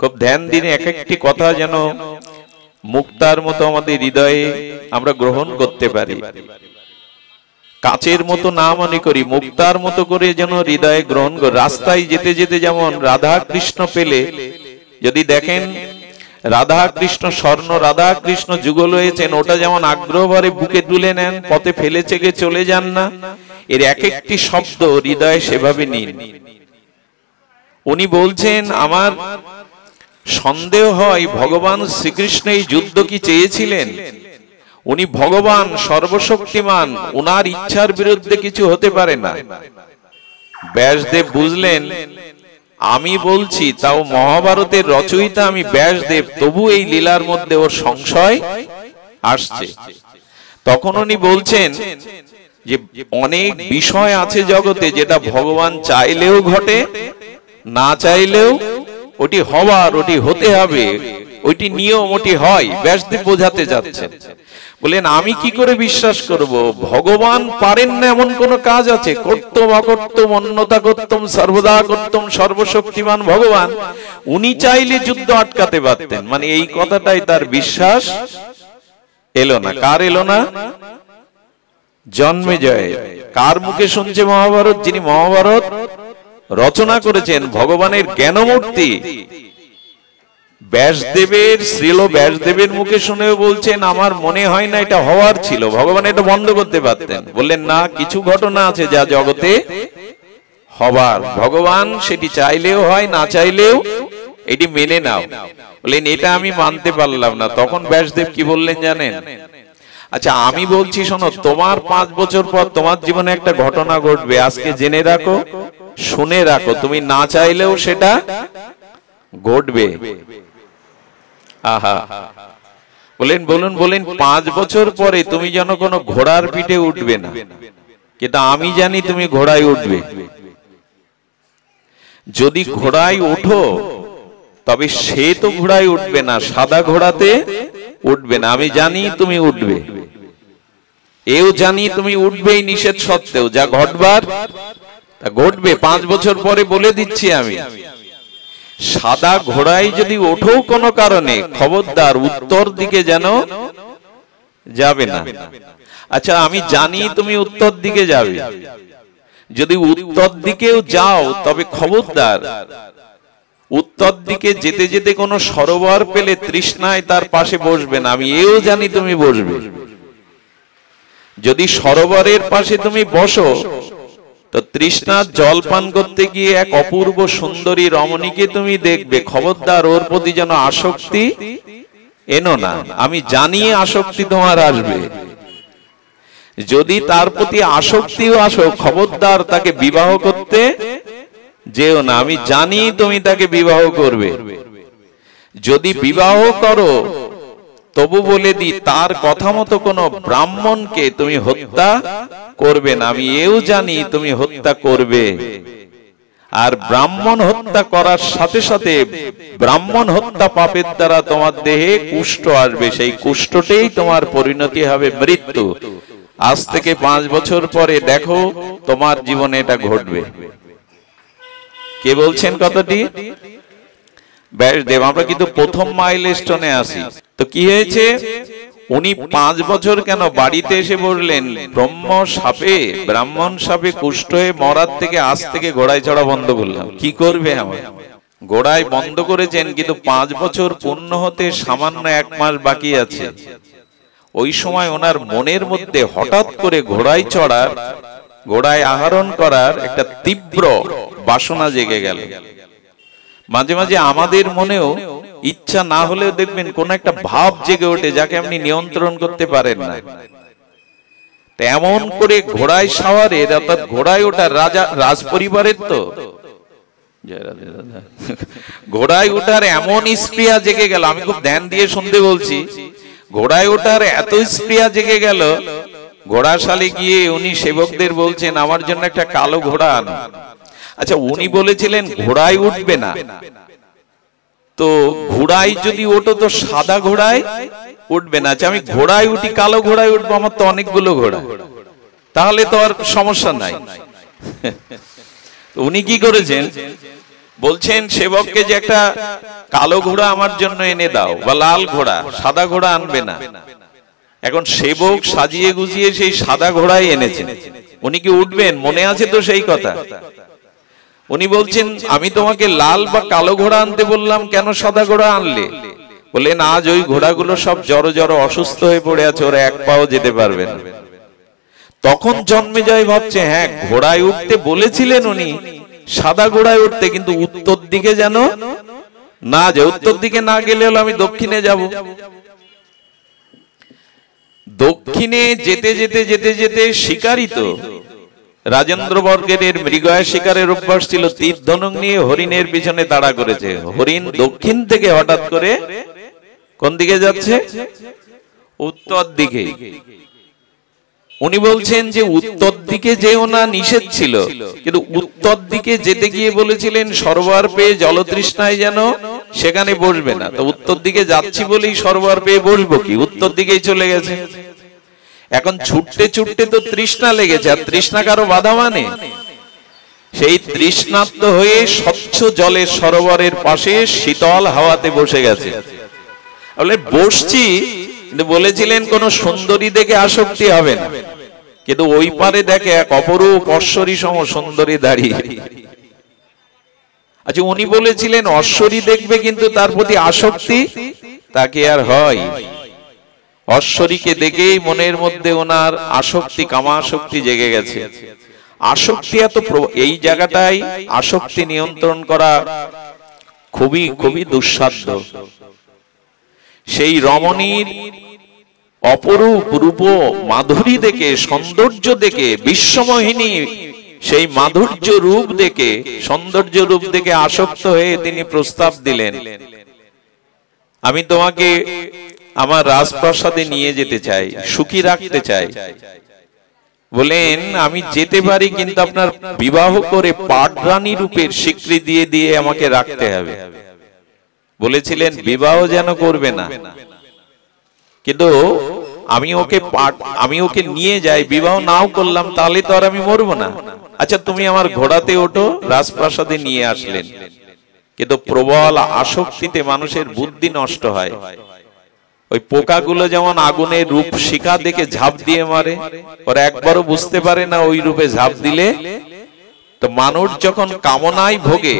খুব ধ্যান দিনে এক একটি কথা যেন মুক্তার মতো আমাদের হৃদয়ে আমরা গ্রহণ করতে পারি, কাচের মতো না মনে করি, মুক্তার মতো করে যেন হৃদয়ে গ্রহণ করি। রাস্তায় যেতে যেতে যেমন রাধা কৃষ্ণ পেলে যদি দেখেন রাধা কৃষ্ণ স্বর্ণ রাধা কৃষ্ণ যুগল হয়েছেন, ওটা যেমন আগ্রহ ভরে বুকে তুলে নেন, পথে ফেলে চেকে চলে যান না। এর এক একটি শব্দ হৃদয়ে সেভাবে নিন। উনি বলছেন আমার সন্দেহ হয় ভগবান শ্রীকৃষ্ণ এই যুদ্ধ কি চেয়েছিলেন? উনি ভগবান সর্বশক্তিমান, উনার ইচ্ছার বিরুদ্ধে কিছু হতে পারে না। ব্যাসদেব বুঝলেন আমি বলছি, তাও মহাভারতের রচয়িতা আমি ব্যাসদেব, তবু এই লীলার মধ্যে ওর সংশয় আসছে। তখন উনি বলছেন যে অনেক বিষয় আছে জগতে যেটা ভগবান চাইলেও ঘটে, না চাইলেও ওটি হবার, ওটি হতে হবে, ওইটি নিয়ম, ওটি হয়। ব্যাসদেব বোঝাতে যাচ্ছেন, বলেন আমি কি করে বিশ্বাস করব ভগবান পারেন না এমন কোন কাজ আছে? কর্তম অকর্তম অন্যতা কর্তম সর্বদা কর্তম সর্বশক্তিমান ভগবান, উনি চাইলে যুদ্ধ আটকাতে পারতেন। মানে এই কথাটাই তার বিশ্বাস এলো না। কার এলো না? জন্মেজয়। কার মুখে শুনছে মহাভারত? যিনি মহাভারত রচনা করেছেন, ভগবানের জ্ঞানমূর্তি ব্যাসদেবের, শ্রীল ব্যাসদেবের মুখে শুনেও বলছেন আমার মনে হয় না এটা হওয়ার ছিল, ভগবান এটা বন্ধ করতে পারতেন। বললেন না, কিছু ঘটনা আছে যা জগতে হবার, ভগবান সেটি চাইলেও হয়, না চাইলেও এটি মেনে নাও। বললেন এটা আমি মানতে পারলাম না। তখন ব্যাসদেব কি বললেন জানেন? আচ্ছা আমি বলছি শোনো, তোমার 5 বছর পর তোমার জীবনে একটা ঘটনা ঘটবে, আজকে জেনে রাখো, শুনে রাখো, তুমি না চাইলেও সেটা ঘটবে। আহা, বলেন বলুন, বলেন 5 বছর পরে তুমি যেন কোনো ঘোড়ার পিঠে উঠবে না, কিন্তু আমি জানি তুমি ঘোড়ায় উঠবে। যদি ঘোড়ায় ওঠো তবে সে তো ঘোড়ায় উঠবে না, সাদা ঘোড়াতে উঠবে না। আমি জানি তুমি উঠবে, এও জানি তুমি উঠবেই নিষেধ সত্ত্বেও, যা ঘটবার তা ঘটবে। 5 বছর পরে বলে দিচ্ছি আমি। সাদা ঘোড়ায় যদি ওঠো কোনো কারণে, খবরদার উত্তর দিকে যেন যাবে না। আচ্ছা আমি জানি তুমি উত্তর দিকে যাবে, যদি উত্তর দিকেও যাও তবে খবরদার উত্তর দিকে যেতে যেতে কোনো সরোবর পেলে তৃষ্ণায় তার পাশে বসবে না, আমি এও জানি তুমি বসবে। যদি সরোবরের পাশে তুমি বসো তো তৃষ্ণার জল পান করতে গিয়ে এক অপূর্ব সুন্দরী রমণীকে তুমি দেখবে, খবরদার ওর প্রতি যেন আসক্তি এনো না, আমি জানি আসক্তি তোমার আসবে। যদি তার প্রতি আসক্তিও আসো, খবরদার তাকে বিবাহ করতে যেও না, আমি জানি তুমি তাকে বিবাহ করবে। যদি বিবাহ করো তবু বলে দি তার কথা মতো কোনো ব্রাহ্মণকে তুমি হত্যা করবে না, আমি এও জানি তুমি হত্যা করবে। আর ব্রাহ্মণ হত্যা করার সাথে সাথে ব্রাহ্মণ হত্যা পাপের দ্বারা তোমার দেহে কুষ্ঠ আসবে, সেই কুষ্ঠটাই তোমার পরিণতি হবে মৃত্যু। আজ থেকে 5 বছর পরে দেখো তোমার জীবনে এটা ঘটবে। কে বলছেন কথাটি? ব্যাসদেব। আমরা কিন্তু প্রথম মাইলস্টোনে আসি। তো কি হয়েছে? উনি 5 বছর কেন বাড়িতে এসে বললেন ব্রাহ্মণ সাপে কুষ্ঠ হয়ে মরার থেকে আজ থেকে ঘোড়ায় চড়া বন্ধ করলাম। কি করবে আমার? ঘোড়ায় বন্ধ করেছেন, কিন্তু 5 বছর পূর্ণ হতে সামান্য 1 মাস বাকি আছে। ওই সময় ওনার মনের মধ্যে হঠাৎ করে ঘোড়ায় চড়ার, ঘোড়ায় আরোহণ করার একটা তীব্র বাসনা জেগে গেল। মাঝে মাঝে আমাদের মনেও ইচ্ছা না হলেও দেখবেন কোন একটা ভাব জেগে ওঠে যাকে আপনি নিয়ন্ত্রণ করতে পারেন না। তেমন করে ঘোড়ায় সাওয়ারের, অর্থাৎ ঘোড়ায় ওঠার, রাজ পরিবারের তো ঘোড়ায় ওঠার এমন স্পৃহা জেগে গেল, আমি খুব ধ্যান দিয়ে শুনতে বলছি, ঘোড়ায় ওঠার এত স্পৃহা জেগে গেল, ঘোড়াশালে গিয়ে উনি সেবকদের বলছেন আমার জন্য একটা কালো ঘোড়া আনো। আচ্ছা উনি বলেছিলেন ঘোড়ায় উঠবে না, তো ঘোড়ায় যদি ওঠো তো সাদা ঘোড়ায় উঠবে না। আচ্ছা আমি ঘোড়ায় উঠি, কালো ঘোড়ায় উঠবো, আমার তো অনেকগুলো ঘোড়া, তাহলে তো আর সমস্যা নাই। উনি কি করেছেন? বলছেন সেবককে যে একটা কালো ঘোড়া আমার জন্য এনে দাও, বা লাল ঘোড়া, সাদা ঘোড়া আনবে না। এখন সেবক সাজিয়ে গুজিয়ে সেই সাদা ঘোড়াই এনেছেন। উনি কি উঠবেন? মনে আছে তো সেই কথা। উনি বলছেন, আমি তোমাকে লাল বা কালো ঘোড়া আনতে বললাম, কেন সাদা ঘোড়া আনলে? বললেন, আজ ওই ঘোড়াগুলো সব জড়ো জড়ো অসুস্থ হয়ে পড়ে আছে, ওরা এক পাও যেতে পারবে না। তখন জন্মেজয় ভাবছে, হ্যাঁ, ঘোড়ায় উঠতে বলেছিলেন উনি, সাদা ঘোড়ায় উঠতে, কিন্তু উত্তর দিকে যেন না যায়। উত্তর দিকে না গেলে হলো আমি দক্ষিণে যাব। দক্ষিণে যেতে যেতে যেতে যেতে শিকারী তো রাজেন্দ্র বর্গের মৃগয়া শিকারের অভ্যাস ছিল, তীর ধনুক নিয়ে হরিণের পিছনে তাড়া করেছে। হরিণ দক্ষিণ থেকে হঠাৎ করে কোন দিকে যাচ্ছে? উত্তর দিকে। উনি বলছেন যে উত্তর দিকে যেও না নিষেধ ছিল, কিন্তু উত্তর দিকে যেতে গিয়ে বলেছিলেন সরোবর পেয়ে জলতৃষ্ণায় যেন সেখানে বসবে না। তো উত্তর দিকে যাচ্ছি বলেই সরোবর পেয়ে বসবো কি? উত্তর দিকেই চলে গেছে। এখন ছুটতে ছুটতে তো তৃষ্ণা লেগেছে, আর তৃষ্ণা কারো বাধা মানে? সেই তৃষ্ণার্ত হয়ে স্বচ্ছ জলের সরোবরের পাশে শীতল হাওয়াতে বসে গেছে। বলে বসছি, কিন্তু বলেছিলেন কোন সুন্দরী দেখে আসক্তি হবে না, কিন্তু ওই পারে দেখে এক অপরূপ অশ্বরী সম সুন্দরী দাঁড়িয়ে। আচ্ছা, উনি বলেছিলেন অশ্বরী দেখবে, কিন্তু তার প্রতি আসক্তি তাকে আর হয়? অশ্বরীকে দেখেই মনের মধ্যে ওনার আসক্তি, কামাসক্তি জেগে গেছে। আসক্তি এত, এই জায়গাটাই আসক্তি নিয়ন্ত্রণ করা খুবই খুবই দুঃসাধ্য। সেই রমণীর অপরূপ রূপ মাধুরী দেখে, সৌন্দর্য দেখে, বিশ্বমোহিনী সেই মাধুর্য রূপ দেখে, সৌন্দর্য রূপ দেখে আসক্ত হয়ে তিনি প্রস্তাব দিলেন, আমি তোমাকে আমার রাজপ্রাসাদে নিয়ে যেতে চাই, সুখী রাখতে চাই। বলেন, আমি যেতে পারি, কিন্তু আপনার বিবাহ করে পাটরানী রূপের স্বীকৃতি দিয়ে দিয়ে আমাকে রাখতে হবে। বলেছিলেন বিবাহ যেন করবে না, কিন্তু আমি ওকে নিয়ে যাই, বিবাহ নাও করলাম, তাহলে তো আর আমি মরবো না। আচ্ছা, তুমি আমার ঘোড়াতে ওঠো, রাজপ্রাসাদে নিয়ে আসলেন। কিন্তু প্রবল আসক্তিতে মানুষের বুদ্ধি নষ্ট হয়। ওই পোকাগুলো যেমন আগুনের রূপ শিখা দেখে ঝাঁপ দিয়ে মারে, ওরা একবারও বুঝতে পারে না ওই রূপে ঝাঁপ দিলে। তো মানুষ যখন কামনায় ভোগে,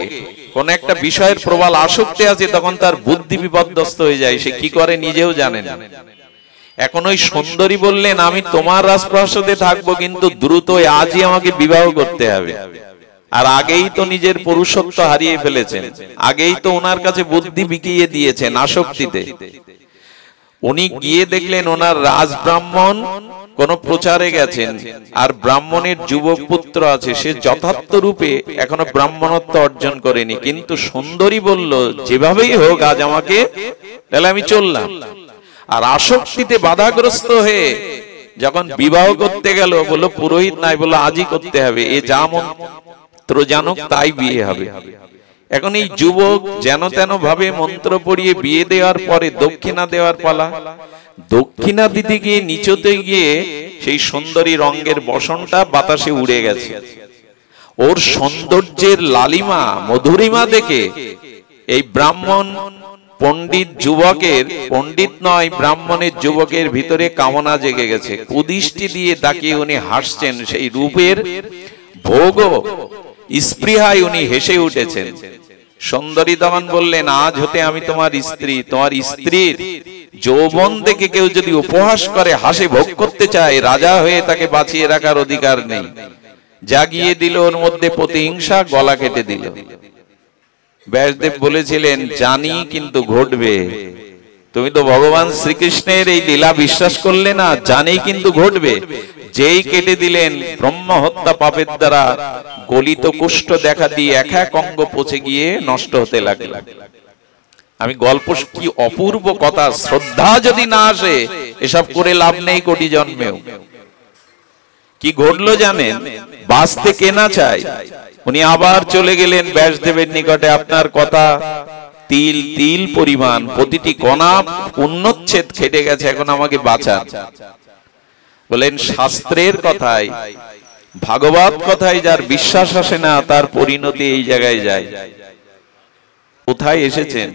কোন একটা বিষয়ের প্রবল আসক্তি আছে, তখন তার বুদ্ধি বিপর্যস্ত হয়ে যায়, সে কি করে নিজেও জানে না। এখন ওই সুন্দরী বললেন, আমি তোমার রাজপ্রাসাদে থাকবো, কিন্তু দ্রুত আজই আমাকে বিবাহ করতে হবে। আর আগেই তো নিজের পুরুষত্ব হারিয়ে ফেলেছেন, আগেই তো ওনার কাছে বুদ্ধি বিকিয়ে দিয়েছেন আসক্তিতে। উনি গিয়ে দেখলেন ওনার রাজ ব্রাহ্মণ কোন প্রচারে গেছেন, আর ব্রাহ্মণের যুবক পুত্র আছে, সে যথার্থ রূপে এখনো ব্রাহ্মণত্ব অর্জন করেনি। কিন্তু সুন্দরী বলল, যেভাবেই হোক আজ আমাকে, তাহলে আমি চললাম। আর আসক্তিতে বাধাগ্রস্ত হয়ে যখন বিবাহ করতে গেল, বললো পুরোহিত নাই, বললো আজই করতে হবে, এ যা মন্ত্র জানুক তাই বিয়ে হবে। এখন এই যুবক যেন তেন ভাবে মন্ত্র পড়িয়ে বিয়ে দেওয়ার পরে দক্ষিণা দেওয়ার পালা। দক্ষিণা দিতে গিয়ে নিচতে গিয়ে সেই সুন্দরী রঙের বসনটা বাতাসে উড়ে গেছে। ওর সৌন্দর্যের লালিমা, মধুরিমা দেখে এই ব্রাহ্মণ পণ্ডিত যুবকের, পণ্ডিত নয় ব্রাহ্মণের যুবকের ভিতরে কামনা জেগে গেছে। কুদৃষ্টি দিয়ে তাকিয়ে উনি হাসছেন, সেই রূপের ভোগ স্পৃহায় উনি হেসে উঠেছেন। সুন্দরী তখন বললেন, আজ হতে আমি তোমার স্ত্রী। তোমার স্ত্রীর যৌবন দেখে কেউ যদি উপহাস করে, হাসে ভোগ করতে চায়, রাজা হয়ে তাকে বাঁচিয়ে রাখার অধিকার নেই। জাগিয়ে দিল ওর মধ্যে প্রতিহিংসা, গলা কেটে দিল। ব্যাসদেব বলেছিলেন, জানি কিন্তু ঘটবে। তুমি তো ভগবান শ্রীকৃষ্ণের এই লীলা বিশ্বাস করলে না, জানি কিন্তু ঘটবে। যেই কেটে দিলেন, ব্রহ্ম হত্যা পাপের দ্বারা গলিত কুষ্ঠ দেখা দিয়ে এক এক অঙ্গ পচে গিয়ে নষ্ট হতে লাগল। আমি গল্প, কি অপূর্ব কথা! শ্রদ্ধা যদি না আসে, এসব করে লাভ নেই কোটি জন্মেও। কি ঘটলো জানেন? বাঁচতে কে না চায়? উনি আবার চলে গেলেন ব্যাসদেবের নিকটে। আপনার কথা তিল তিল পরিমাণ, প্রতিটি কণা উন্নচ্ছেদ খেটে গেছে, এখন আমাকে বাঁচান। বলেন, শাস্ত্রের কথায়, ভাগবত কথায় যার বিশ্বাস আসে না, তার পরিণতি এই জায়গায় যায়। কোথায় এসেছেন?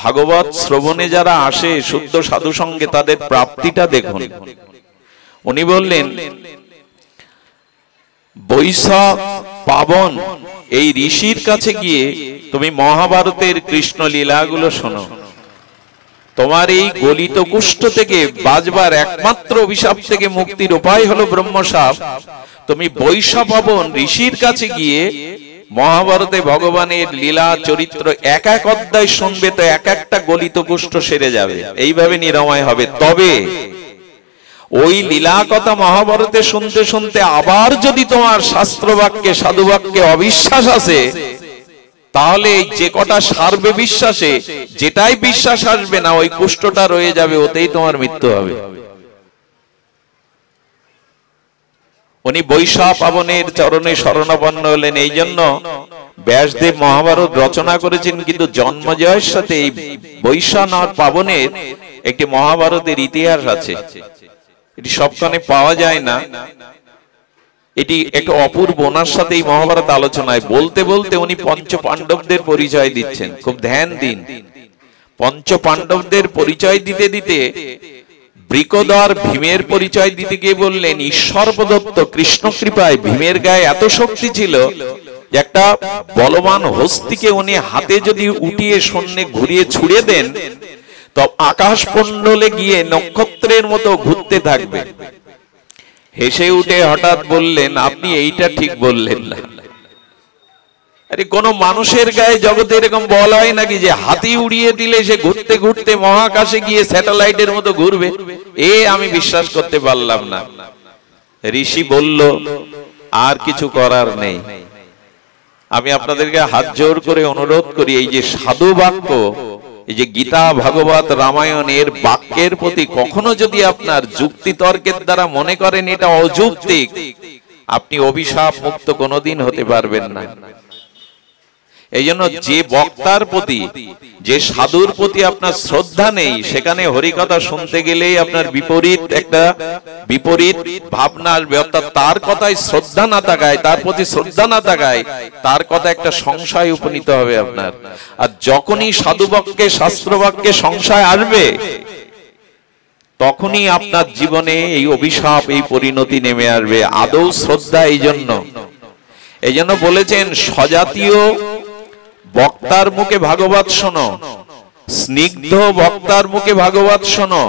ভাগবত শ্রবণে যারা আসে শুদ্ধ সাধু সঙ্গে, তাদের প্রাপ্তিটা দেখুন। উনি বললেন, বৈশাখ পাবন এই ঋষির কাছে গিয়ে তুমি মহাভারতের কৃষ্ণ লীলাগুলো শোনো। তোমার এই গলিত কুষ্ঠ থেকে বাঁচবার একমাত্র অভিশাপ থেকে মুক্তির উপায় হলো ব্রহ্মশাপ। তুমি বৈশাখ পাবন ঋষির কাছে গিয়ে মহাভারতে ভগবানের লীলা চরিত্র এক এক অধ্যায় শুনবে, তো এক একটা গলিত কুষ্ঠ সেরে যাবে, এইভাবে নিরাময় হবে। তবে ওই লীলা কথা মহাভারতে শুনতে শুনতে আবার যদি তোমার শাস্ত্র বাক্যে সাধু বাক্যে অবিশ্বাস আছে, তাহলে যে কটা সারবে বিশ্বাসে, যেটাই বিশ্বাস আসবে না ওই কুষ্ঠটা রয়ে যাবে, ওতেই তোমার মৃত্যু হবে। উনি বৈশাখ পাবনের চরণে শরণাপন্ন হলেন। এই জন্য ব্যাসদেব মহাভারত রচনা করেছেন, কিন্তু জন্মজয়ের সাথে এই বৈশাখ পাবনের একটি মহাভারতের ইতিহাস আছে। এটি সবখানে পাওয়া যায় না। এটি একটা অপূর্ব, ওনার সাথে এই মহাভারত আলোচনায় বলতে বলতে উনি পঞ্চ পাণ্ডবদের পরিচয় দিচ্ছেন। খুব ধ্যান দিন। পঞ্চ পাণ্ডবদের পরিচয় দিতে দিতে বৃকোদর ভীমের পরিচয় দিতে গিয়ে বললেন, ঈশ্বর প্রদত্ত কৃষ্ণ কৃপায় ভীমের গায়ে এত শক্তি ছিল যে একটা বলবান হস্তিকে উনি হাতে যদি উঠিয়ে শূন্যে ঘুরিয়ে ছুড়ে দেন, তো আকাশ মণ্ডলে গিয়ে নক্ষত্রের মতো ঘুরতে থাকবে। হেসে উঠে হঠাৎ বললেন, আপনি এইটা ঠিক বললেন না। আরে কোন মানুষের গায়ে জগতে এরকম বল হয় নাকি যে হাতি উড়িয়ে দিলে সে ঘুরতে ঘুরতে মহাকাশে গিয়ে স্যাটেলাইটের মতো ঘুরবে? আমি বিশ্বাস করতে পারলাম না। ঋষি বলল, আর কিছু করার নেই। আমি আপনাদেরকে হাত জোর করে অনুরোধ করি, এই যে সাধু বাক্য, এই যে গীতা ভাগবত রামায়ণ, এর বাক্যের প্রতি কখনো যদি আপনার যুক্তি তর্কের দ্বারা মনে করেন এটা অযৌক্তিক, আপনি অভিশাপ মুক্ত কোনোদিন হতে পারবেন না। এই জন্য যে বক্তার প্রতি, যে সাধুর প্রতি আপনার শ্রদ্ধা নেই, সেখানে হরিকথা শুনতে গেলেই আপনার বিপরীত ভাবনা আসবে। অর্থাৎ তার কথায় শ্রদ্ধা না থাকায়, তার প্রতি শ্রদ্ধা না থাকায় তার কথা একটা সংশয় উপনীত হবে আপনার। আর যখনই সাধু বাক্যে শাস্ত্র বাক্যে সংশয় আসবে, তখনই আপনার জীবনে এই অভিশাপ, এই পরিণতি নেমে আসবে। আদৌ শ্রদ্ধা। এই জন্য বলেছেন, স্বজাতীয় বক্তার মুখে ভাগবত শোনো, স্নিগ্ধ বক্তার মুখে ভাগবত শোনো।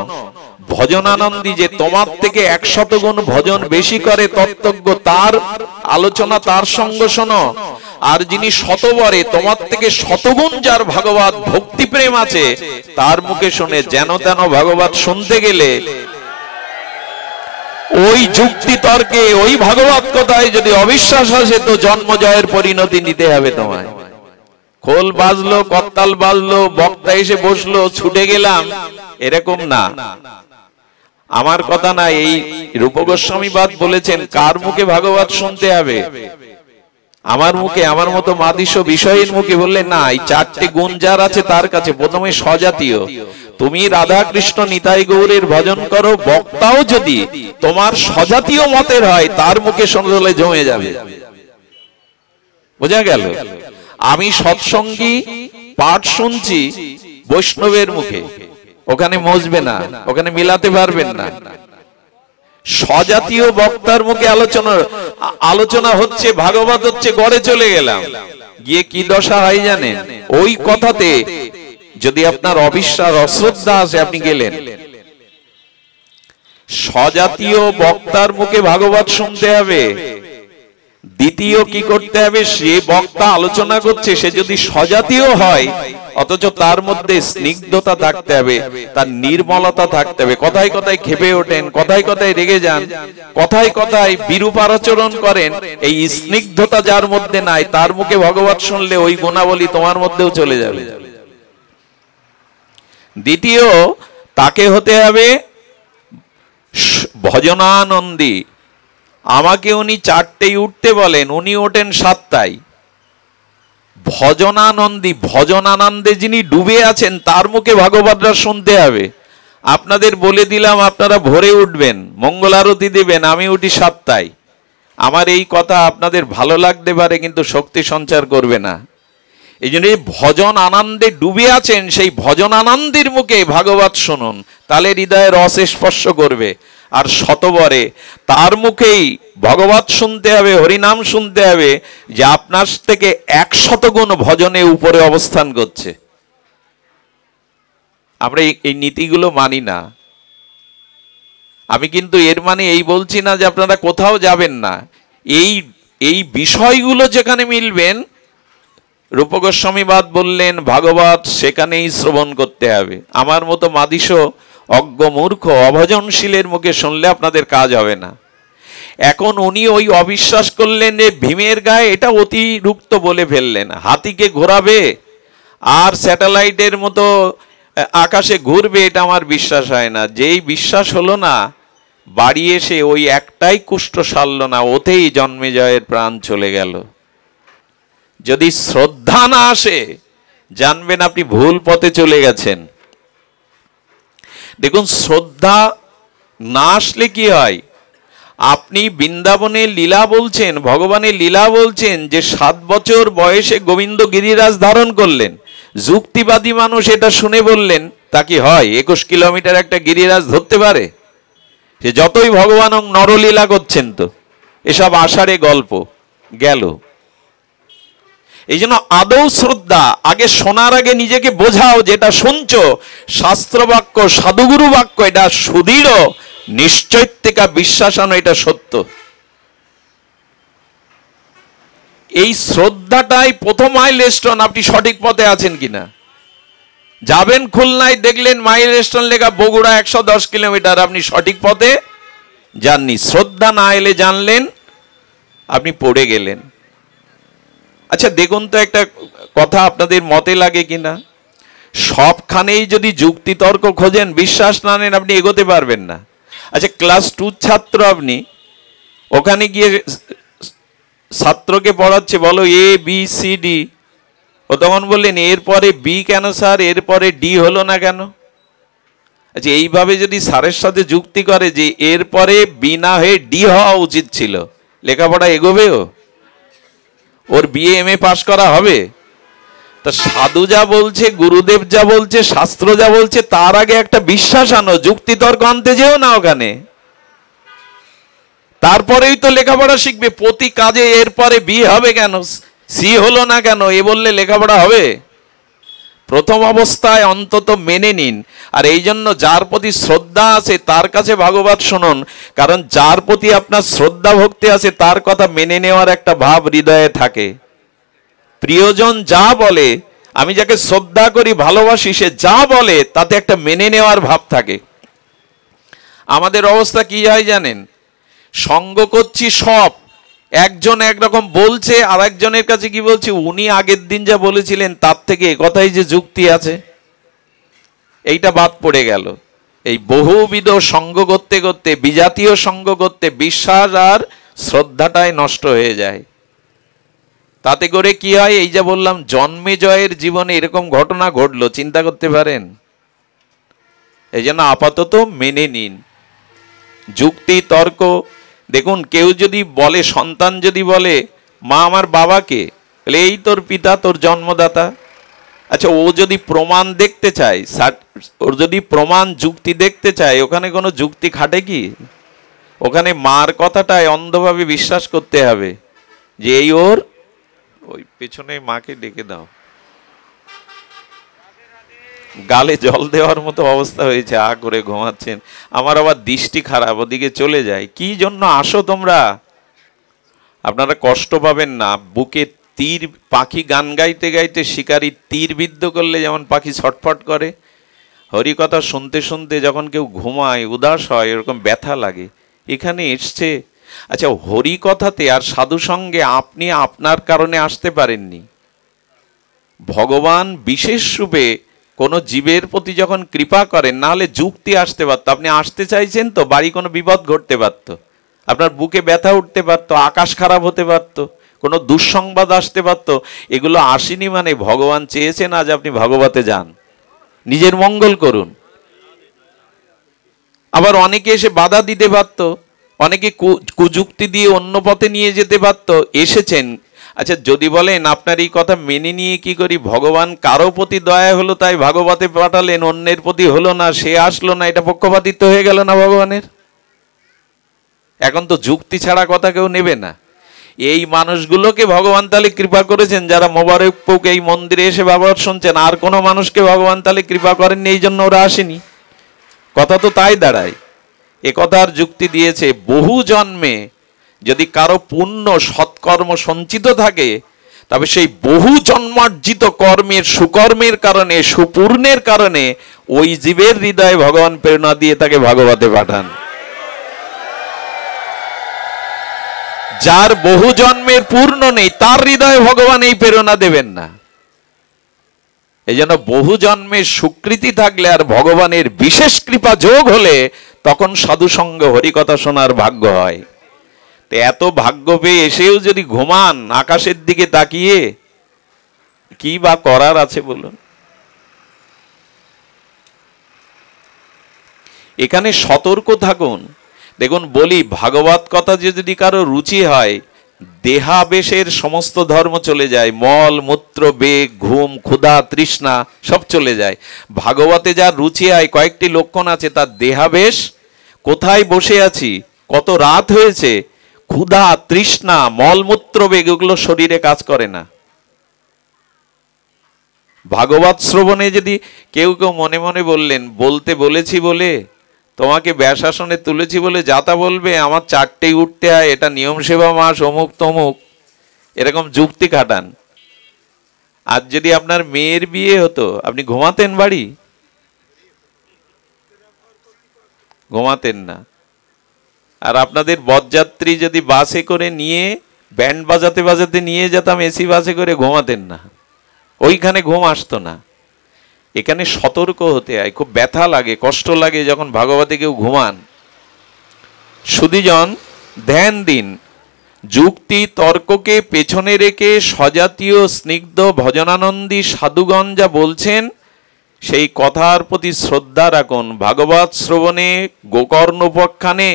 ভজনানন্দী যে তোমার থেকে 100 গুণ ভজন বেশি করে তত্ত্বজ্ঞ, তার আলোচনা, তার সঙ্গ শোনো। আর যিনি শতবরে তোমার থেকে 100 গুণ যার ভাগবত ভক্তি প্রেম আছে, তার মুখে শুনে। যেন তেন ভাগবত শুনতে গেলে ওই যুক্তি তর্কে, ওই ভাগবত কথায় যদি অবিশ্বাস আসে, তো জন্মজয়ের পরিণতি নিতে হবে তোমায়। খোল বাজলো, করতাল বাজলো, বক্তা এসে বসলো, ছুটে গেলাম, এরকম না। আমার কথা না, এই রূপ গোস্বামীবাদ বলেছেন, কার মুখে ভাগবত শুনতে হবে? আমার মুখে, আমার মতো মাদিস বিষয়ের মুখে। বললেন না, এই 4টে গুণ যার আছে তার কাছে। প্রথমে স্বজাতীয়, তুমি রাধা কৃষ্ণ নিতাই গৌরের ভজন করো, বক্তাও যদি তোমার স্বজাতীয় মতের হয়, তার মুখে শুনলে জমে যাবে। বোঝা গেল? আমি সৎসঙ্গী পাঠ শুনছি বৈষ্ণবের মুখে, ওখানে মজবে না, ওখানে মিলাতে পারবেন না। স্বজাতীয় বক্তার মুখে আলোচনা হচ্ছে, ভাগবত হচ্ছে, গড়ে চলে গেলাম, গিয়ে কি দশা হয় জানেন? ওই কথাতে যদি আপনার অবিশ্বাস, অশ্রদ্ধা আসে, আপনি গেলেন। স্বজাতীয় বক্তার মুখে ভাগবত শুনতে হবে। দ্বিতীয় কি করতে হবে? সে বক্তা আলোচনা করছে, সে যদি স্বজাতীয় হয়, অথচ তার মধ্যে স্নিগ্ধতা থাকতে হবে, তার নির্মলতা থাকতে হবে। কথায় কথায় ক্ষেপে ওঠেন, কথায় কথায় রেগে যান, কথায় কথায় বিরূপ আচরণ করেন, এই স্নিগ্ধতা যার মধ্যে নাই, তার মুখে ভগবত শুনলে ওই গুণাবলী তোমার মধ্যেও চলে যাবে। দ্বিতীয়, তাকে হতে হবে ভজনানন্দী। আমাকে উনি 4টেই উঠতে বলেন, উনি ওঠেন 7টায়। ভজনানন্দী, ভজনানন্দে যিনি ডুবে আছেন, তার মুখে ভাগবতটা শুনতে হবে। আপনাদের বলে দিলাম, আপনারা ভোরে উঠবেন, মঙ্গল আরতি দেবেন, আমি উঠি 7টায়। আমার এই কথা আপনাদের ভালো লাগতে পারে, কিন্তু শক্তি সঞ্চার করবে না। এই জন্য ভজন আনন্দে ডুবে আছেন, সেই ভজন আনন্দের মুখে ভাগবত শুনুন, তাহলে হৃদয়ের রস স্পর্শ করবে। আর শতবরে তার মুখেই ভগবত শুনতে হবে, হরিনাম শুনতে হবে, যে আপনার থেকে 100 গুণ ভজনে উপরে অবস্থান করছে। আমরা এই নীতিগুলো মানি না। আমি কিন্তু এর মানে এই বলছি না যে আপনারা কোথাও যাবেন না। এই বিষয়গুলো যেখানে মিলবেন, রূপ গোস্বামীবাদ বললেন, ভাগবত, সেখানেই শ্রবণ করতে হবে। আমার মতো মাদিস অজ্ঞ মূর্খ অভজনশীলের মুখে শুনলে আপনাদের কাজ হবে না। এখন উনি ওই অবিশ্বাস করলেন যে ভীমের গায়ে, এটা অতিরিক্ত বলে ফেললেন। হাতিকে ঘোরাবে আর স্যাটেলাইটের মতো আকাশে ঘুরবে, এটা আমার বিশ্বাস হয় না। যেই বিশ্বাস হলো না, বাড়ি এসে ওই একটাই কুষ্ঠ সারল না, ওতেই জন্মেজয়ের প্রাণ চলে গেল। যদি শ্রদ্ধা না আসে, জানবেন আপনি ভুল পথে চলে গেছেন। দেখুন, শ্রদ্ধা না আসলে কি হয়, আপনি বৃন্দাবনের লীলা বলছেন, ভগবানের লীলা বলছেন, যে 7 বছর বয়সে গোবিন্দ গিরিরাজ ধারণ করলেন। যুক্তিবাদী মানুষ এটা শুনে বললেন, তা কি হয় 21 কিলোমিটার একটা গিরিরাজ ধরতে পারে? সে যতই ভগবান নরলীলা করছেন, তো এসব আষাঢ়ে গল্প গেল। এই জন্য আদৌ শ্রদ্ধা, আগে শোনার আগে নিজেকে বোঝাও যেটা শুনছো শাস্ত্র বাক্য, সাধুগুরু বাক্য, এটা সুদৃঢ় নিশ্চয়তা বিশ্বাস আনো, এটা সত্য। এই শ্রদ্ধাটাই প্রথম মাইলস্টোন, আপনি সঠিক পথে আছেন কিনা। যাবেন খুলনায়, দেখলেন মাইলস্টোন লেখা বগুড়া 110 কিলোমিটার, আপনি সঠিক পথে যাননি। শ্রদ্ধা না এলে জানলেন আপনি পড়ে গেলেন। আচ্ছা দেখুন তো, একটা কথা আপনাদের মতে লাগে কিনা, সবখানেই যদি যুক্তি তর্ক খোঁজেন, বিশ্বাস না নেন, আপনি এগোতে পারবেন না। আচ্ছা, ক্লাস 2 ছাত্র, আপনি ওখানে গিয়ে ছাত্রকে পড়াচ্ছে, বলো এ বি সি ডি, ও তখন বললেন এরপরে বি কেন স্যার, এরপরে ডি হলো না কেন? আচ্ছা, এইভাবে যদি স্যারের সাথে যুক্তি করে যে এরপরে বি না হয়ে ডি হওয়া উচিত ছিল, লেখাপড়া এগোবে? ওর বিএ এম এ পাশ করা হবে? তা সাধু যা বলছে, গুরুদেব যা বলছে, শাস্ত্র যা বলছে, তার আগে একটা বিশ্বাস আনো, যুক্তি তর্ক আনতে যেও না ওখানে। তারপরেই তো লেখাপড়া শিখবে। প্রতি কাজে এরপরে বি হবে কেন, সি হলো না কেন, এ বললে লেখাপড়া হবে? প্রথম অবস্থায় অন্তত মেনে নিন। আর এই জন্য যার প্রতি শ্রদ্ধা আছে তার কাছে ভাগবত শুনুন, কারণ যার প্রতি আপনার শ্রদ্ধা ভক্তি আছে তার কথা মেনে নেওয়ার একটা ভাব হৃদয়ে থাকে। প্রিয়জন যা বলে, আমি যাকে শ্রদ্ধা করি, ভালোবাসি, সে যা বলে তাতে একটা মেনে নেওয়ার ভাব থাকে। আমাদের অবস্থা কি হয় জানেন, সঙ্গ করছি সব, একজন একরকম বলছে, আর একজনের কাছে কি বলছি, উনি আগের দিন যা বলেছিলেন তার থেকে এ কথাই যে যুক্তি আছে, এইটা বাদ পড়ে গেল। এই বহুবিধ সঙ্গ করতে করতে, বিজাতীয় সঙ্গ করতে বিশ্বাস আর শ্রদ্ধাটাই নষ্ট হয়ে যায়। তাতে করে কি হয়, এই যা বললাম, জন্মেজয়ের জীবনে এরকম ঘটনা ঘটলো, চিন্তা করতে পারেন। এই জন্য আপাতত মেনে নিন যুক্তি তর্ক। দেখুন, কেউ যদি বলে, সন্তান যদি বলে মা আমার বাবাকে, তাহলে এই তোর পিতা, তোর জন্মদাতা। আচ্ছা, ও যদি প্রমাণ দেখতে চায়, ওর যদি প্রমাণ যুক্তি দেখতে চায়, ওখানে কোনো যুক্তি খাটে কি? ওখানে মার কথাটাই অন্ধভাবে বিশ্বাস করতে হবে যে এই ওর, ওই পেছনে মাকে ডেকে দাও, গালে জল দেওয়ার মতো অবস্থা হয়েছে, আ করে ঘুমাচ্ছেন। আমার আবার দৃষ্টি খারাপ, ওদিকে চলে যায়। কি জন্য আসো তোমরা? আপনারা কষ্ট পাবেন না। বুকে তীর, পাখি গান গাইতে গাইতে শিকারী তীর বিদ্ধ করলে যেমন পাখি ছটফট করে, হরিকথা শুনতে শুনতে যখন কেউ ঘুমায়, উদাস হয়, এরকম ব্যথা লাগে। এখানে এসছে। আচ্ছা, হরিকথাতে আর সাধু সঙ্গে আপনি আপনার কারণে আসতে পারেননি। ভগবান বিশেষ রূপে কোনো জীবের প্রতি যখন কৃপা করেন, না হলে যুক্তি আসতে পারতো। আপনি আসতে চাইছেন তো, বাড়ি কোনো বিপদ ঘটতে পারতো, আপনার বুকে ব্যথা উঠতে পারতো, আকাশ খারাপ হতে পারতো, কোনো দুঃসংবাদ আসতে পারতো। এগুলো আসেনি মানে ভগবান চেয়েছেন আজ আপনি ভাগবতে যান, নিজের মঙ্গল করুন। আবার অনেকে এসে বাধা দিতে পারতো, অনেকে কুযুক্তি দিয়ে অন্য পথে নিয়ে যেতে পারতো। এসেছেন, আচ্ছা, যদি বলেন আপনার এই কথা মেনে নিয়ে কি করি, ভগবান কারো প্রতি দয়া হলো তাই ভাগবতে পাঠালেন, অন্যের প্রতি হলো না, সে আসলো না, এটা পক্ষপাতিত্ব হয়ে গেল না ভগবানের? এখন তো যুক্তি ছাড়া কথা কেউ নেবে না। এই মানুষগুলোকে ভগবান তাহলে কৃপা করেছেন যারা মোবারকপুর এই মন্দিরে এসে ভাগবত শুনছেন, আর কোনো মানুষকে ভগবান তাহলে কৃপা করেননি, এই জন্য ওরা আসেনি। কথা তো তাই দাঁড়ায়। এ কথার যুক্তি দিয়েছে, বহু জন্মে যদি কারো পুণ্য সৎকর্ম সঞ্চিত থাকে, তবে সেই বহু জন্মার্জিত কর্মের সুকর্মের কারণে, সুপূর্ণের কারণে ওই জীবের হৃদয়ে ভগবান প্রেরণা দিয়ে তাকে ভাগবতে পাঠান। যার বহু জন্মের পূর্ণ নেই, তার হৃদয়ে ভগবান এই প্রেরণা দেবেন না। এই জন্য বহু জন্মের স্বীকৃতি থাকলে আর ভগবানের বিশেষ কৃপা যোগ হলে তখন সাধু সঙ্গ হরিকথা শোনার ভাগ্য হয়। তো এত ভাগ্য পেয়ে এসেও যদি ঘুমান আকাশের দিকে তাকিয়ে, কি বা করার আছে বলুন? এখানে সতর্ক থাকুন। দেখুন বলি, ভাগবত কথা যদি কারো রুচি হয়, দেহাবেশের সমস্ত ধর্ম চলে যায়, মল মূত্র বেগ ঘুম ক্ষুধা তৃষ্ণা সব চলে যায়। ভাগবতে যার রুচি হয়, কয়েকটি লক্ষণ আছে তার দেহাবেশ, কোথায় বসে আছি, কত রাত হয়েছে, ক্ষুধা তৃষ্ণা মলমূত্র বেগ, এগুলো শরীরে কাজ করে না। ভাগবত শ্রবণে যদি কেউ কেউ মনে মনে বললেন, বলতে বলেছি বলে, তোমাকে ব্যাসাসনে তুলেছি বলে যাতা বলবে, আমার 4টেই উঠতে হয়, এটা নিয়ম সেবা মাস, অমুক তমুক, এরকম যুক্তি খাটান। আজ যদি আপনার মেয়ের বিয়ে হতো, আপনি ঘুমাতেন বাড়ি? ঘুমাতেন না। আর আপনাদের বরযাত্রী যদি বাসে করে নিয়ে ব্যান্ড বাজাতে বাজাতে নিয়ে যেতাম এসি বাসে করে, ঘুমাতেন না, ওইখানে ঘুম আসতো না। এখানে সতর্ক হতে হয়, খুব ব্যথা লাগে, কষ্ট লাগে যখন ভাগবতে কেউ ঘুমান। সুধীজন ধ্যান দিন, যুক্তি তর্ককে পেছনে রেখে সজাতীয় স্নিগ্ধ ভজনানন্দী সাধুগণ যা বলছেন সেই কথার প্রতি শ্রদ্ধা রাখুন। ভাগবত শ্রবণে গোকর্ণ উপাখ্যানে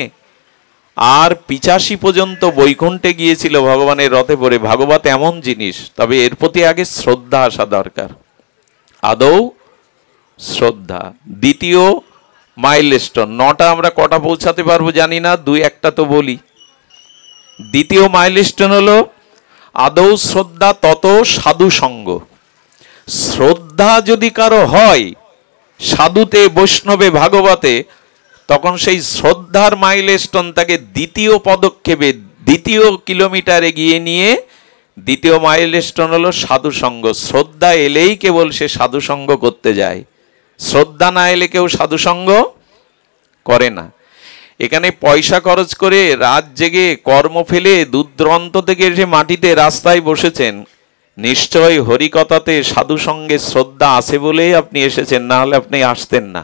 আর 85 পর্যন্ত বৈকুণ্ঠে গিয়েছিল ভগবানের রথে পড়ে। ভাগবত এমন জিনিস, তবে এর প্রতি আগে শ্রদ্ধা আসা দরকার। আদৌ শ্রদ্ধা। দ্বিতীয় মাইলস্টোন, 9টা আমরা কটা পৌঁছাতে পারবো জানি না, 2-1টা তো বলি। দ্বিতীয় মাইলস্টোন হলো আদৌ শ্রদ্ধা, তত সাধু সঙ্গ। শ্রদ্ধা যদি কারো হয় সাধুতে, বৈষ্ণবে, ভাগবতে, তখন সেই শ্রদ্ধার মাইলস্টোন তাকে দ্বিতীয় পদক্ষেপে, দ্বিতীয় কিলোমিটারে গিয়ে নিয়ে, দ্বিতীয় মাইলস্টোন হলো সাধু সঙ্গ। শ্রদ্ধা এলেই কেবল সে সাধু সঙ্গ করতে যায়, শ্রদ্ধা না এলে কেউ সাধু সঙ্গ করে না। এখানে পয়সা খরচ করে রাত জেগে কর্ম ফেলে দূর দূরান্ত থেকে এসে মাটিতে রাস্তায় বসেছেন, নিশ্চয় হরিকথাতে সাধু সঙ্গে শ্রদ্ধা আছে বলেই আপনি এসেছেন, না হলে আপনি আসতেন না।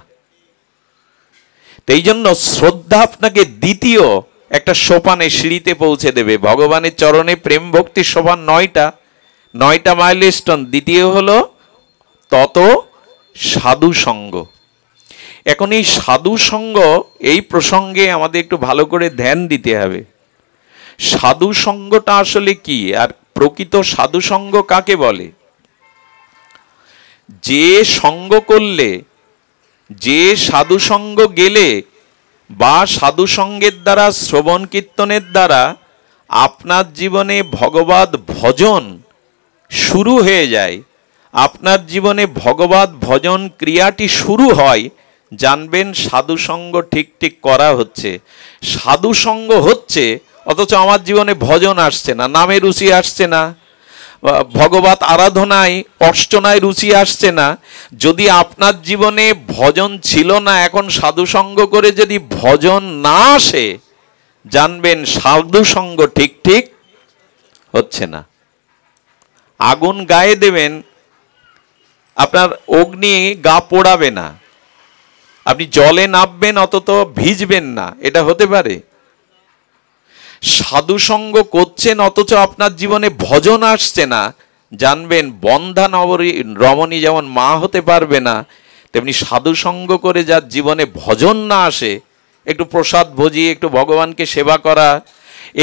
এই জন্য শ্রদ্ধা আপনাকে দ্বিতীয় একটা সোপানে, সিঁড়িতে পৌঁছে দেবে। ভগবানের চরণে প্রেম ভক্তির সোপান 9টা মাইলস্টোন। দ্বিতীয় হলো তত সাধু সঙ্গ। এখন এই সাধু সঙ্গ, এই প্রসঙ্গে আমাদের একটু ভালো করে ধ্যান দিতে হবে। সাধু সঙ্গটা আসলে কি, আর প্রকৃত সাধু সঙ্গ কাকে বলে? যে সঙ্গ করলে, যে সাধু সঙ্গ গেলে বা সাধু সঙ্গের দ্বারা, শ্রবণ কীর্তনের দ্বারা আপনার জীবনে ভগবত ভজন শুরু হয়ে যায়, আপনার জীবনে ভগবত ভজন ক্রিয়াটি শুরু হয়, জানবেন সাধু সঙ্গ ঠিক ঠিক করা হচ্ছে। সাধু সঙ্গ হচ্ছে অথচ আমার জীবনে ভজন আসছে না, নামে রুচি আসছে না, ভগবত আরাধনায় অর্চনায় রুচি আসছে না। যদি আপনার জীবনে ভজন ছিল না, এখন সাধু সঙ্গ করে যদি ভজন না আসে, জানবেন সাধু সঙ্গ ঠিক ঠিক হচ্ছে না। আগুন গায়ে দেবেন, আপনার অগ্নি গা পোড়াবে না। আপনি জলে নামবেন অথচ ভিজবেন না, এটা হতে পারে? সাধু সঙ্গ করছেন অথচ আপনার জীবনে ভজন আসছে না, জানবেন বন্ধা রমণী যেমন মা হতে পারবে না, তেমনি সাধু সঙ্গ করে যার জীবনে ভজন না আসে, একটু প্রসাদ ভোজি, একটু ভগবানকে সেবা করা,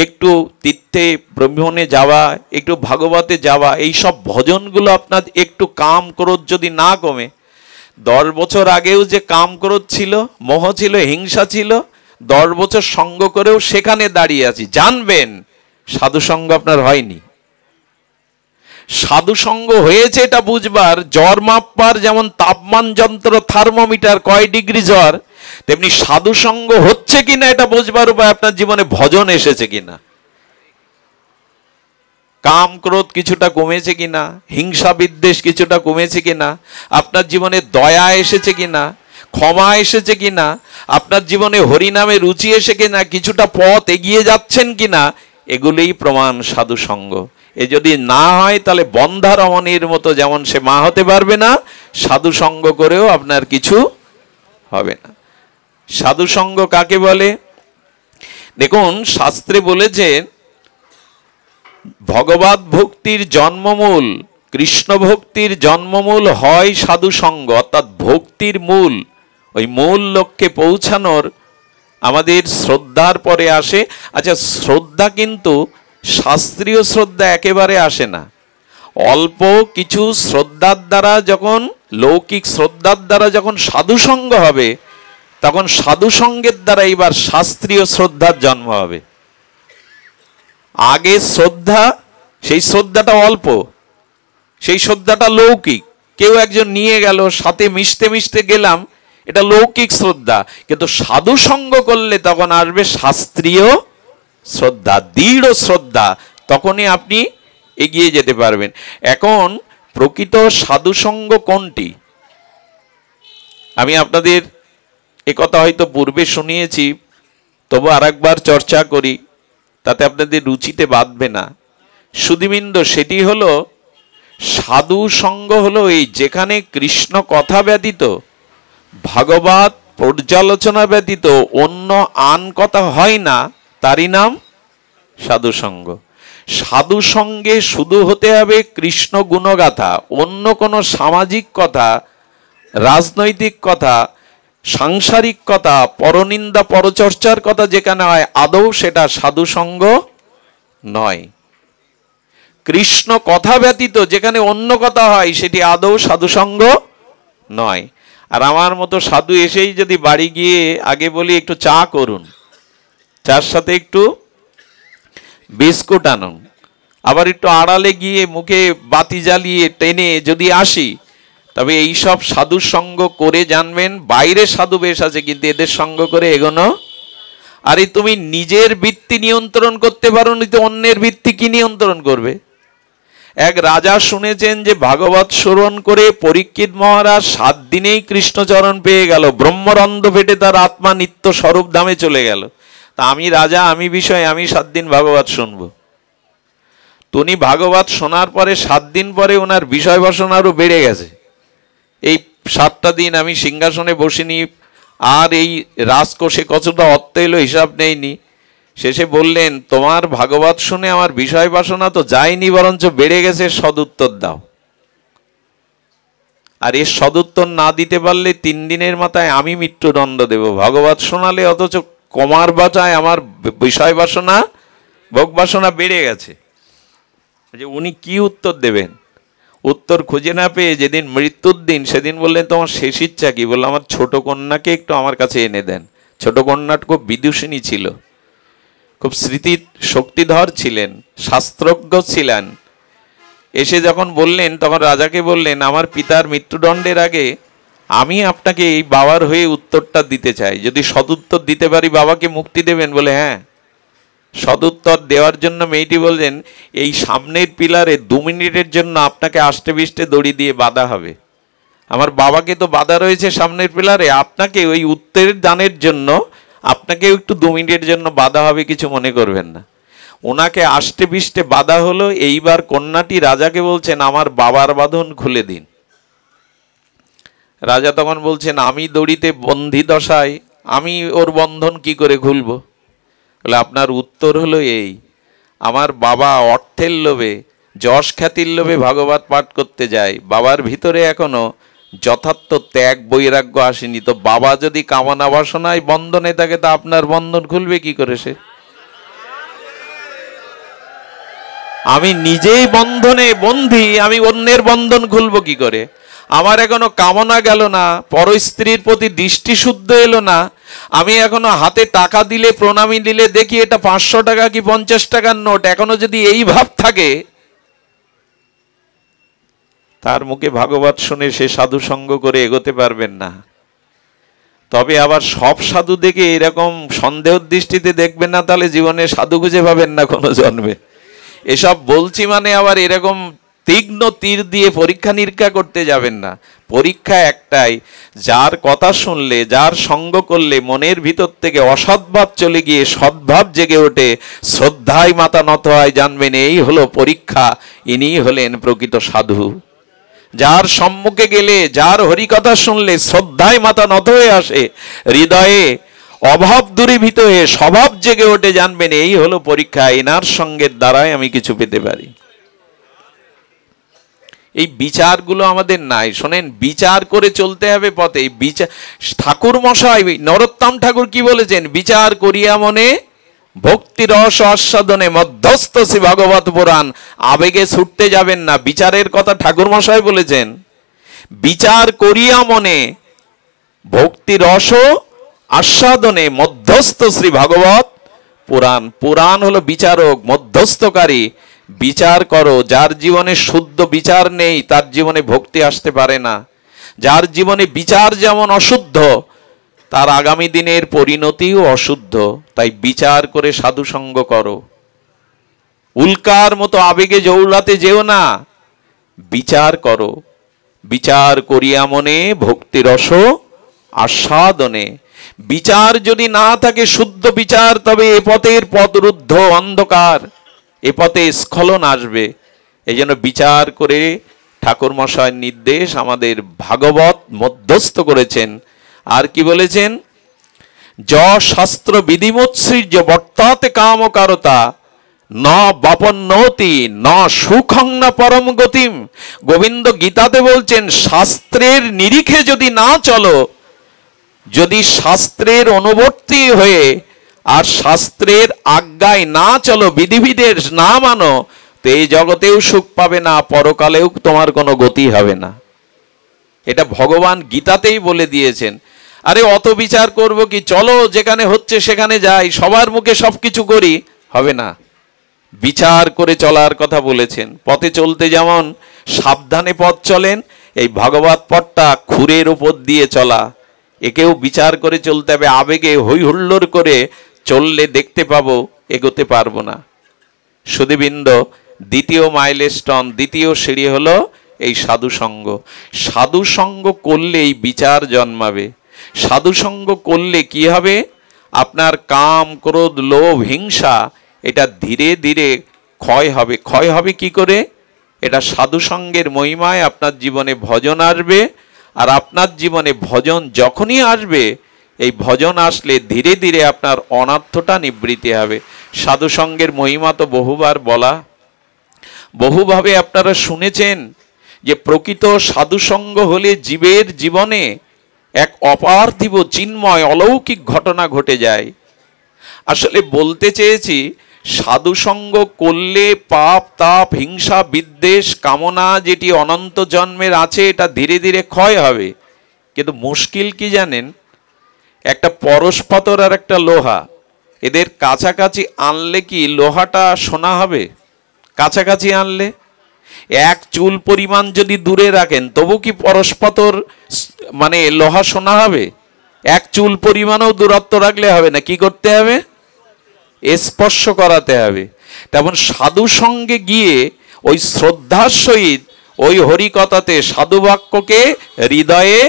একটু তীর্থে ভ্রমণে যাওয়া, একটু ভাগবতে যাওয়া, এই সব ভজনগুলো আপনার একটু কাম ক্রোধ যদি না কমে, 10 বছর আগেও যে কাম ক্রোধ ছিল, মোহ ছিল, হিংসা ছিল, 10 বছর সঙ্গ করেও সেখানে দাঁড়িয়ে আছি, জানবেন সাধু সঙ্গ আপনার হয়নি। সাধু সঙ্গ হয়েছে এটা বুঝবার, জ্বর মাপবার যেমন তাপমান যন্ত্র থার্মোমিটার কয় ডিগ্রি জ্বর, তেমনি সাধু সঙ্গ হচ্ছে কিনা এটা বুঝবার উপায় আপনার জীবনে ভজন এসেছে কিনা, কাম ক্রোধ কিছুটা কমেছে কিনা, হিংসা বিদ্বেষ কিছুটা কমেছে কিনা, আপনার জীবনে দয়া এসেছে কিনা, ক্ষমা এসেছে কিনা, আপনার জীবনে হরিনামে রুচি এসে কিনা, কিছুটা পথ এগিয়ে যাচ্ছেন কিনা, এগুলোই প্রমাণ সাধু সঙ্গ। এ যদি না হয় তাহলে বন্ধা রমণীর মতো যেমন সে মা হতে পারবে না, সাধু সঙ্গ করেও আপনার কিছু হবে না। সাধু সঙ্গ কাকে বলে? দেখুন, শাস্ত্রে বলেছে ভগবত ভক্তির জন্মমূল, কৃষ্ণ ভক্তির জন্মমূল হয় সাধু সঙ্গ, অর্থাৎ ভক্তির মূল, ওই মূল লক্ষ্যে পৌঁছানোর আমাদের শ্রদ্ধার পরে আসে। আচ্ছা, শ্রদ্ধা কিন্তু শাস্ত্রীয় শ্রদ্ধা একেবারে আসে না, অল্প কিছু শ্রদ্ধার দ্বারা যখন, লৌকিক শ্রদ্ধার দ্বারা যখন সাধু সঙ্গ হবে, তখন সাধু সঙ্গের দ্বারা এবার শাস্ত্রীয় শ্রদ্ধার জন্ম হবে। আগে শ্রদ্ধা, সেই শ্রদ্ধাটা অল্প, সেই শ্রদ্ধাটা লৌকিক, কেউ একজন নিয়ে গেল, সাথে মিশতে মিশতে গেলাম, এটা লৌকিক শ্রদ্ধা। কিন্তু সাধু সঙ্গ করলে তখন আসবে শাস্ত্রীয় শ্রদ্ধা, দৃঢ় শ্রদ্ধা, তখনই আপনি এগিয়ে যেতে পারবেন। এখন প্রকৃত সাধু সঙ্গ কোনটি? আমি আপনাদের একথা হয়তো পূর্বে শুনিয়েছি, তবু আরেকবার চর্চা করি, তাতে আপনাদের রুচিতে বাঁধবে না। সুধীবৃন্দ, সেটি হলো সাধু সঙ্গ হলো এই যেখানে কৃষ্ণ কথা ব্যতীত, ভাগবত পর্যালোচনা ব্যতীত অন্য আন কথা হয় না, তারই নাম সাধু সঙ্গ। সাধু সঙ্গে শুধু হতে হবে কৃষ্ণ গুণগাথা, অন্য কোনো সামাজিক কথা, রাজনৈতিক কথা, সাংসারিক কথা, পরনিন্দা পরচর্চার কথা যেখানে হয়, আদৌ সেটা সাধু সঙ্গ নয়। কৃষ্ণ কথা ব্যতীত যেখানে অন্য কথা হয়, সেটি আদৌ সাধু সঙ্গ নয়। আর আমার মতো সাধু এসেই যদি বাড়ি গিয়ে আগে বলি একটু চা করুন, চার সাথে একটু বিস্কুট আনুন, আবার একটু আড়ালে গিয়ে মুখে বাতি জ্বালিয়ে টেনে যদি আসি, তবে এই সব সাধুর সঙ্গ করে জানবেন বাইরে সাধু বেশ আছে, কিন্তু এদের সঙ্গ করে এগোনো। আরে তুমি নিজের বৃত্তি নিয়ন্ত্রণ করতে পারো নি, তো অন্যের বৃত্তি কি নিয়ন্ত্রণ করবে? এক রাজা শুনেছেন যে ভাগবত শ্রবণ করে পরীক্ষিত মহারাজ 7 দিনেই কৃষ্ণচরণ পেয়ে গেল, ব্রহ্মরন্ধ্র ফেটে তার আত্মা নিত্য স্বরূপ ধামে চলে গেল। তা আমি রাজা, আমি বিষয়, আমি 7 দিন ভাগবত শুনবো। উনি ভাগবত শোনার পরে 7 দিন পরে ওনার বিষয় বাসনা আরো বেড়ে গেছে। এই 7টা দিন আমি সিংহাসনে বসিনি, আর এই রাজকোষে কতটা অর্থ এলো হিসাব নেইনি। শেষে বললেন, তোমার ভাগবত শুনে আমার বিষয় বাসনা তো যায়নি, বরঞ্চ বেড়ে গেছে, সদুত্তর দাও। আর এর সদুত্তর না দিতে পারলে 3 দিনের মাথায় আমি মৃত্যুদণ্ড দেব। ভাগবত শোনালে অথচ কমার বাটায় আমার বিষয় বাসনা, ভোগ বাসনা বেড়ে গেছে। যে উনি কি উত্তর দেবেন? উত্তর খুঁজে না পেয়ে যেদিন মৃত্যুর দিন, সেদিন বললেন, তোমার শেষ ইচ্ছা কি? বললো, আমার ছোট কন্যাকে একটু আমার কাছে এনে দেন। ছোট কন্যাটা খুব বিদুষিনী ছিল, খুব স্মৃতি শক্তিধর ছিলেন, শাস্ত্রজ্ঞ ছিলেন। এসে যখন বললেন, তখন রাজাকে বললেন, আমার পিতার মৃত্যুদণ্ডের আগে আমি আপনাকে এই বাবার হয়ে উত্তরটা দিতে চাই, যদি সদুত্তর দিতে পারি বাবাকে মুক্তি দেবেন? বলে হ্যাঁ। সদুত্তর দেওয়ার জন্য মেয়েটি বললেন, এই সামনের পিলারে 2 মিনিটের জন্য আপনাকে আষ্টে বিষ্টে দড়ি দিয়ে বাঁধা হবে। আমার বাবাকে তো বাঁধা রয়েছে সামনের পিলারে, আপনাকে ওই উত্তরের দানের জন্য আপনাকে একটু 2 মিনিটের জন্য বাঁধা হবে, কিছু মনে করবেন না। ওনাকে আষ্টে বিষ্টে বাঁধা হলো। এইবার কন্যাটি রাজাকে বলছেন, আমার বাবার বাঁধন খুলে দিন। রাজা তখন বলছেন, আমি দড়িতে বন্দী দশায় আমি ওর বন্ধন কি করে খুলবো? বলে, আপনার উত্তর হলো এই, আমার বাবা অর্থের লোভে, যশ খ্যাতির লোভে ভাগবত পাঠ করতে যায়, বাবার ভিতরে এখনো যথার্থ ত্যাগ বৈরাগ্য আসেনি। তো বাবা যদি কামনা বাসনায় বন্ধনে থাকে, তা আপনার বন্ধন খুলবে কি করে? সে আমি নিজেই বন্ধনে বন্ধি, আমি অন্যের বন্ধন খুলবো কি করে? আমার এখনো কামনা গেল না, পর স্ত্রীর প্রতি দৃষ্টি শুদ্ধ এলো না, আমি এখনো হাতে টাকা দিলে, প্রণামী দিলে দেখি এটা 500 টাকা কি 50 টাকার নোট, এখনো যদি এই ভাব থাকে, তার মুখে ভাগবত শুনে সে সাধু সঙ্গ করে এগোতে পারবেন না। তবে আবার সব সাধু দেখে এরকম সন্দেহ দৃষ্টিতে দেখবেন না, তাহলে জীবনে সাধু খুঁজে পাবেন না কোনো জন্মে। এসব বলছি মানে আবার এরকম তীক্ষ্ণ তীর দিয়ে পরীক্ষা নিরীক্ষা করতে যাবেন না। পরীক্ষা একটাই, যার কথা শুনলে, যার সঙ্গ করলে মনের ভিতর থেকে অসৎভাব চলে গিয়ে সদ্ভাব জেগে ওঠে, শ্রদ্ধায় মাথা নত হয়, জানবেন এই হলো পরীক্ষা, ইনি হলেন প্রকৃত সাধু। যার সম্মুখে গেলে, যার হরিকথা শুনলে শ্রদ্ধায় মাথা নত হয়ে আসে, হৃদয়ে অভাব দূরীভূত হয়ে স্বভাব জেগে ওঠে, জানবেন এই হলো পরীক্ষা, এনার সঙ্গের দ্বারাই আমি কিছু পেতে পারি। এই বিচারগুলো আমাদের নাই। শোনেন, বিচার করে চলতে হবে পথে। বিচার ঠাকুর মশাই, নরোত্তম ঠাকুর কি বলেছেন? বিচার করিয়া মনে ভক্তি রস আস্বাদনে মধ্যস্থ শ্রী ভাগবত পুরাণ। আবেগে ছুটতে যাবেন না, বিচারের কথা ঠাকুর মশাই বলেছেন। বিচার করিয়া মনে ভক্তি রস আস্বাদনে মধ্যস্থ শ্রী ভাগবত পুরাণ। পুরাণ হলো বিচারক, মধ্যস্থকারী। বিচার করো। যার জীবনে শুদ্ধ বিচার নেই, তার জীবনে ভক্তি আসতে পারে না। যার জীবনে বিচার যেমন অশুদ্ধ, তার আগামী দিনের পরিণতিও অশুদ্ধ। তাই বিচার করে সাধু সঙ্গ করো। উল্কার মতো আবেগে জৌলাতে যেও না, বিচার করো। বিচার করিয়া মনে ভক্তি রস আস্বাদনে। বিচার যদি না থাকে, শুদ্ধ বিচার, তবে এ পথের পথরুদ্ধ অন্ধকার, এ পথে স্খলন আসবে। এই জন্য বিচার করে ঠাকুর মশাইয়ের নির্দেশ আমাদের ভাগবত মধ্যস্থ করেছেন। আর কি বলেছেন? য শাস্ত্র বিধিমোৎসৃজ্য বর্তাতে কামকারতা ন বাপন্নতি ন সুখং না পরম গতিম। গোবিন্দ গীতাতে বলছেন, শাস্ত্রের নিরিখে যদি না চলো, যদি শাস্ত্রের অনুবর্তী হয়ে আর শাস্ত্রের আজ্ঞায় না চলো, বিধিবিধের না মানো, তো এই জগতেও সুখ পাবে না, পরকালেও তোমার কোনো গতি হবে না। এটা ভগবান গীতাতেই বলে দিয়েছেন। আরে অত বিচার করব কি, চলো যেখানে হচ্ছে সেখানে যাই, সবার মুখে সবকিছু করি, হবে না। বিচার করে চলার কথা বলেছেন। পথে চলতে যেমন সাবধানে পথ চলেন, এই ভাগবত পথটা খুরের উপর দিয়ে চলা, একেও বিচার করে চলতে হবে। আবেগে হই হুল্লোড় করে চললে দেখতে পাবো এগোতে পারবো না। সুধীবৃন্দ, দ্বিতীয় মাইলস্টোন, দ্বিতীয় সিঁড়ি হলো এই সাধু সঙ্গ। সাধু সঙ্গ করলে এই বিচার জন্মাবে। সাধু সঙ্গ করলে কি হবে? আপনার কাম, ক্রোধ, লোভ, হিংসা, এটা ধীরে ধীরে ক্ষয় হবে। ক্ষয় হবে কি করে? এটা সাধু সঙ্গের মহিমায় আপনার জীবনে ভজন আসবে। আর আপনার জীবনে ভজন যখনই আসবে, এই ভজন আসলে ধীরে ধীরে আপনার অনার্থটা নিবৃত্তি হবে। সাধু সঙ্গের মহিমা তো বহুবার বলা, বহুভাবে আপনারা শুনেছেন যে প্রকৃত সাধু সঙ্গ হলে জীবের জীবনে এক অপার্থিব চিন্ময় অলৌকিক ঘটনা ঘটে যায়। আসলে বলতে চেয়েছি, সাধু সঙ্গ করলে পাপ, তাপ, হিংসা, বিদ্বেষ, কামনা যেটি অনন্ত জন্মের আছে, এটা ধীরে ধীরে ক্ষয় হবে। কিন্তু মুশকিল কি জানেন? একটা পরশ পাথর আর একটা লোহা, এদের কাছাকাছি আনলে কি লোহাটা সোনা হবে? কাছাকাছি আনলে এক চুল পরিমাণ যদি দূরে রাখেন, তবু কি পরশ পাথর মানে লোহা সোনা হবে? এক চুল পরিমাণও দূরত্ব রাখলে হবে না। কি করতে হবে? স্পর্শ করাতে হবে। তেমন সাধু সঙ্গে গিয়ে ওই শ্রদ্ধার সহিত ওই হরিকথাতে সাধু বাক্যকে হৃদয়ে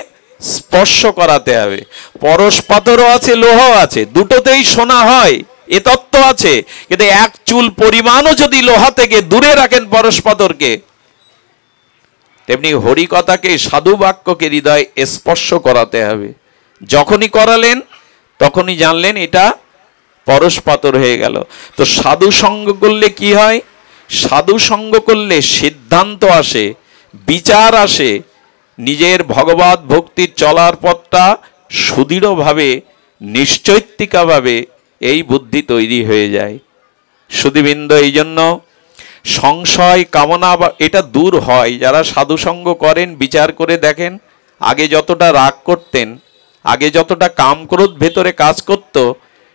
স্পর্শ করাতে হবে। পরশ পাথরও আছে, লোহাও আছে, দুটোতেই সোনা হয়, এ তত্ত্ব আছে। কিন্তু এক চুল পরিমাণও যদি লোহা থেকে দূরে রাখেন পরশ পাথরকে, তেমনি হরিকথাকে, সাধু বাক্যকে হৃদয়ে স্পর্শ করাতে হবে। যখনই করালেন তখনই জানলেন এটা পরশ পাথর হয়ে গেল। তো সাধু সঙ্গ করলে কি হয়? সাধু সঙ্গ করলে সিদ্ধান্ত আসে, বিচার আসে, নিজের ভগবত ভক্তির চলার পথটা সুদৃঢ়ভাবে, নিশ্চৈতিকাভাবে এই বুদ্ধি তৈরি হয়ে যায়। সুধীবৃন্দ, এই জন্য সংশয় কামনা এটা দূর হয় যারা সাধুসঙ্গ করেন। বিচার করে দেখেন, আগে যতটা রাগ করতেন, আগে যতটা কাম ক্রোধ ভেতরে কাজ করত,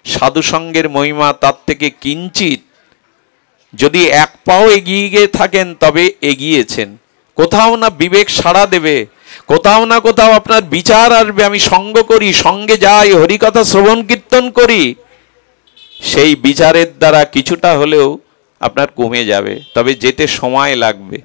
সাধুসঙ্গের মহিমা তার থেকে কিঞ্চিত, যদি এক পাও এগিয়ে গিয়ে থাকেন তবে এগিয়েছেন। কোথাও না বিবেক সাড়া দেবে, কোথাও না কোথাও আপনার বিচার আসবে, আমি সঙ্গ করি, সঙ্গে যাই, হরিকথা শ্রবণ কীর্তন করি, সেই বিচারের দ্বারা কিছুটা হলেও আপনার কমে যাবে, তবে যেতে সময় লাগবে।